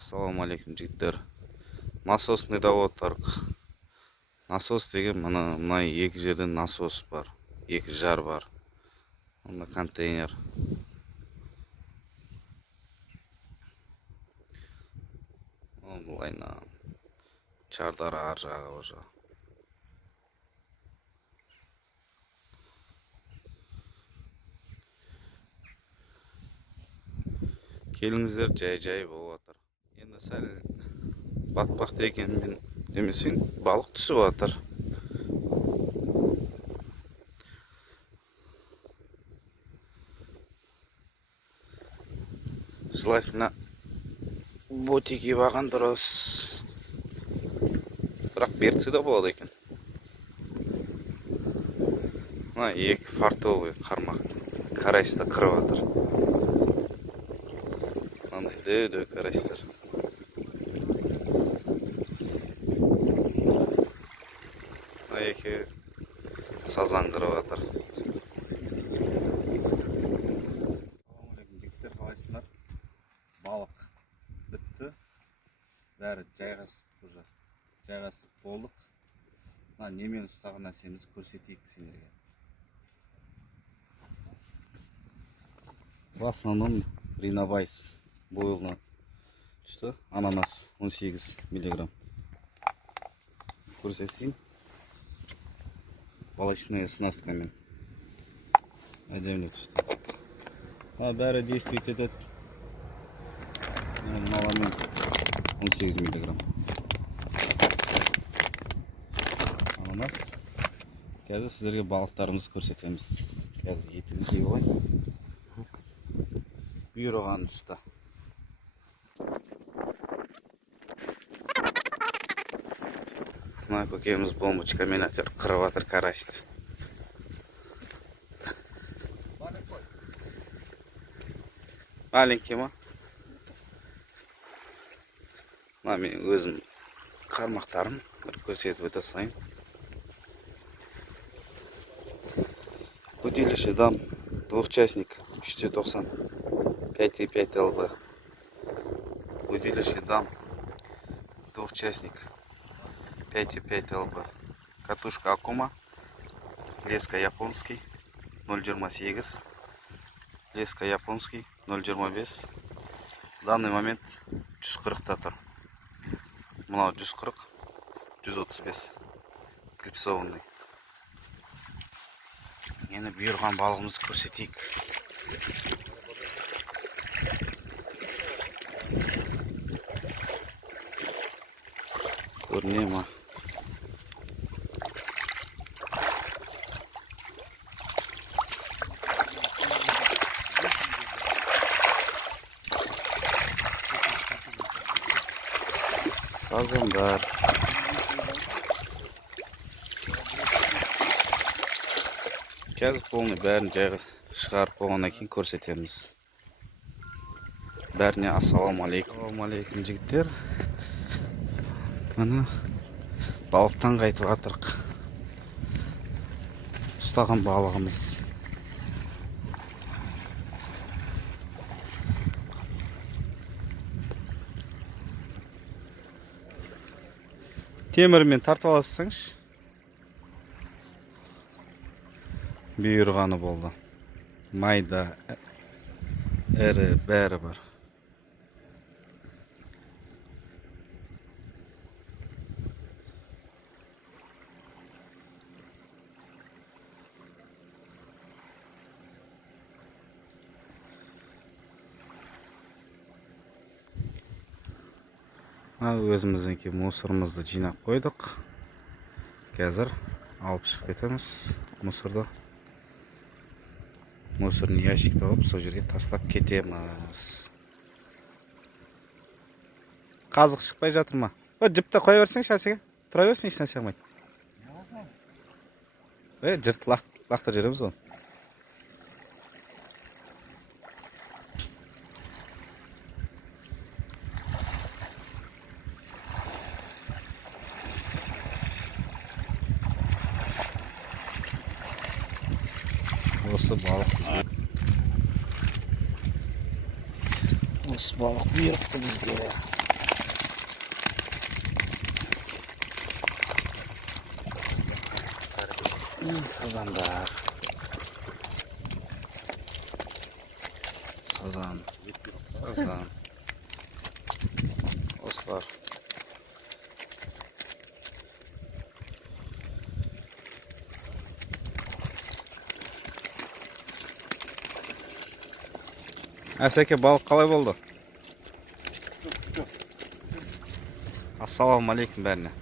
Assalomu alaykum jigitlar. Nasosni davotlarq. Nasos degan mana iki yerda nasos bor. Iki jar bor. Onda konteyner. Onlayna. Çardar arjağı oja. Kelingizler jay bolup atar. Endi sal batpaqta ekan men demesin, baliq түсіп atar. Желательно ботики баған дұрыс. Бірақ берсе де болады екен. Мына екі фартовый қармақ карасьты қырып атыр. Мынандай дөй карастар. Мына екі сазан қырып атыр. Жігіттер, қалайсыңдар? Балық бітті. Бәрі жайғасып болдық. Немен ұстаған нәрсемізді көрсетейік сендерге. В основном ринобайс бойлына түсті. Ананас 18 мг. Көрсетейін. Балочная снасткамен. Әдемі түсті. Бәрі действиет етеді. Мыналамен 18 мг. Ананас. Қазір сіздерге балықтарымызды көрсетеміз. Қазір етіміз жей болайын. Бұйырған түсті. Мына көкеміз бомбочкамен қырып атыр карасьті. Маленький ма? Мен өзім қармақтарым көрсетіп өте сайын. Удилище дам двухчастник 390 5,5 ЛБ. Удилище дам двухчастник 5,5 ЛБ. Катушка Акума. Леска японский 0,28. Леска японский 0,25. В данный момент 140 тұр. Мынау 140, 135 клипсованный. Енді бұйырған балығымызды көрсетейік. Көріне ма? Сазандар. Қазір полный бәрін жайғы шығарып болғаннан кейін көрсетеміз. Бәріне ассаламу алейкум. Ассаламу алейкум жігіттер. Мына балықтан қайтып атырық. Ұстаған балығымыз. Темірмен тартып аласыңыз. Бұйырғаны болды. Майда, әрі, бәрі бар. Өзіміздіңкі мусорымызды жинап қойдық. Қазір алып шығып кетеміз мусорды. Мусорный ящик тауып, сол жерге тастап кетеміз. Қазық шықпай жатыр ма? Жіпті қоя берсең шасыға. Тұра берсең ешнәрсе қылмайды. Жырт лақтыр жүреміз оны. Осы балық бұйырықты бізге. Sazanдар. Sazan. Dostlar. Әсеке, балық қалай болды? Ассалаумағалейкум бәріне.